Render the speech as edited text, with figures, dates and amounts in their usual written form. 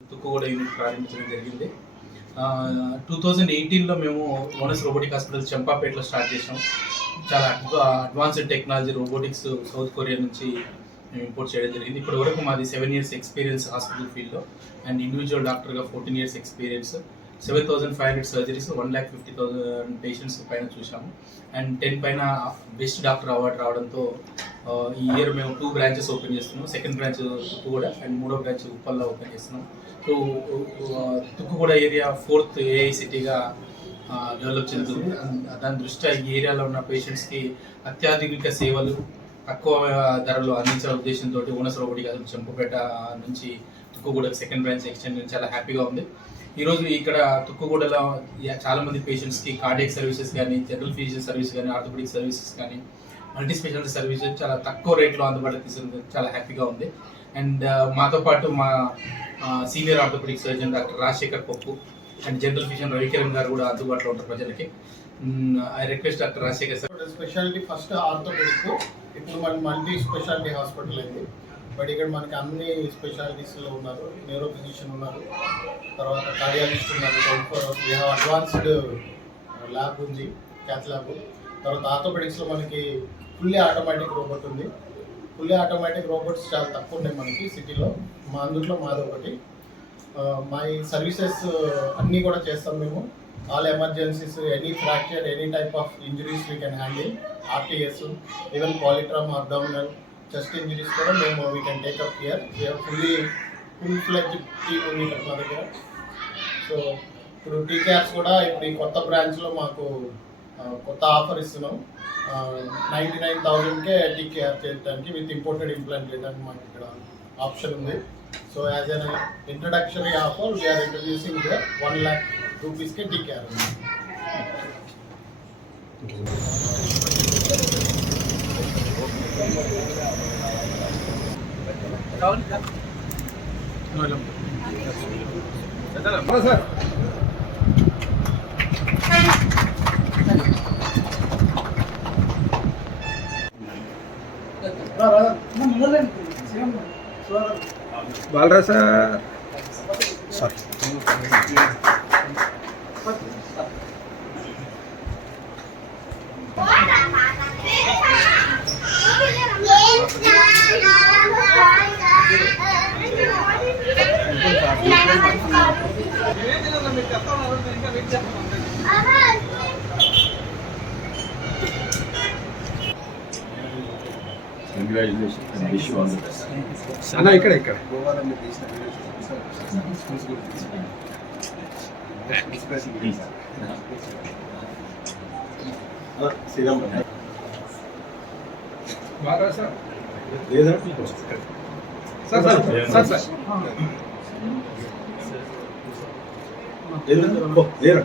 Tukkuguda unit ప్రారంభించడం జరిగింది. 2018లో మేము ఓనస్ రోబోటిక్ హాస్పిటల్ చంపాపేటలో స్టార్ట్ చేసాం. చాలా advanced technology robotics south Korea నుంచి మేము ఇంపోర్ట్ చేయడం జరిగింది. ఇప్పటి వరకు మాది 7 years ఎక్స్పీరియన్స్ హాస్పిటల్ ఫీల్డ్లో అండ్ ఇండివిజువల్ డాక్టర్గా 14 years ఎక్స్పీరియన్స్. 7,500 సర్జరీస్, 1,50,000 పేషెంట్స్ పైన చూసాము అండ్ 10 పైన బెస్ట్ డాక్టర్ అవార్డు రావడంతో ఈ ఇయర్ మేము 2 branches ఓపెన్ చేస్తున్నాం. సెకండ్ బ్రాంచ్ తుక్కుగూడ అండ్ 3వ బ్రాంచ్ ఉప్పల్లో ఓపెన్ చేస్తున్నాం. So Tukkuguda area 4th AI సిటీగా డెవలప్ చెందుతుంది. దాని దృష్ట్యా ఈ ఏరియాలో ఉన్న పేషెంట్స్కి అత్యాధునిక సేవలు తక్కువ ధరలో అందించే ఉద్దేశంతో ఓనస్ రోబోటిక్ హాస్పిటల్ చంపుపేట నుంచి తుక్కుగూడకు సెకండ్ బ్రాంచ్ ఎక్స్టెండ్ చాలా హ్యాపీగా ఉంది. ఈరోజు ఇక్కడ తుక్కుగూడలో చాలామంది పేషెంట్స్కి కార్డియాక్ సర్వీసెస్ కానీ, జనరల్ ఫిజిషియన్ సర్వీస్ కానీ, ఆర్థోపెడిక్ సర్వీసెస్ కానీ, మల్టీ స్పెషాలిటీ సర్వీసెస్ చాలా తక్కువ రేట్లో అందుబాటులో తీసుకుంది. చాలా హ్యాపీగా ఉంది. అండ్ మాతో పాటు మా senior orthopedic surgeon doctor Rajasekhar Pappu and general physician Ravikiran గారు కూడా అందుబాటులో ఉంటారు ప్రజలకి. I request doctor Rajasekhar sir. Speciality first orthopedic, ఇప్పుడు మన మల్టీ స్పెషాలిటీ హాస్పిటల్ అయింది. బట్ ఇక్కడ మనకి అన్ని స్పెషాలిటీస్లో ఉన్నారు. న్యూరో ఫిజిషియన్ ఉన్నారు, తర్వాత కార్డియాలజిస్ట్ ఉన్నారు, అడ్వాన్స్డ్ ల్యాబ్ ఉంది, క్యాత్ ల్యాబ్. తర్వాత ఆర్థోపెడిక్స్లో మనకి ఫుల్లీ ఆటోమేటిక్ రోబోట్ ఉంది. ఫుల్లీ ఆటోమేటిక్ రోబోట్స్ చాలా తక్కువ ఉన్నాయి మనకి సిటీలో. అందులో మాది ఒకటి. మా సర్వీసెస్ అన్నీ కూడా చేస్తాం మేము. All emergencies, any fracture, any type of injuries we can handle. RTAs, even polytrauma, abdominal, chest injuries కూడా మేము we can take up here. Full fledged team ఉంది ఇక్కడ మా దగ్గర. సో ఇప్పుడు టీకేఆర్స్ కూడా ఇప్పుడు ఈ కొత్త బ్రాంచ్లో మాకు కొత్త ఆఫర్ ఇస్తున్నాం. 99,000కే టీకేఆర్ చేయడానికి విత్ ఇంపోర్టెడ్ ఇంప్లాంట్ చేయడానికి మాకు ఇక్కడ ఆప్షన్ ఉంది. So as an introductory offer we're introducing 1 lakh రూపీస్కే టీకేఆర్ ఉంది. సార్ బాలరా సార్ సార్ అన్న ఇక్కడ లేదా సార్ సార్ సార్ లేరా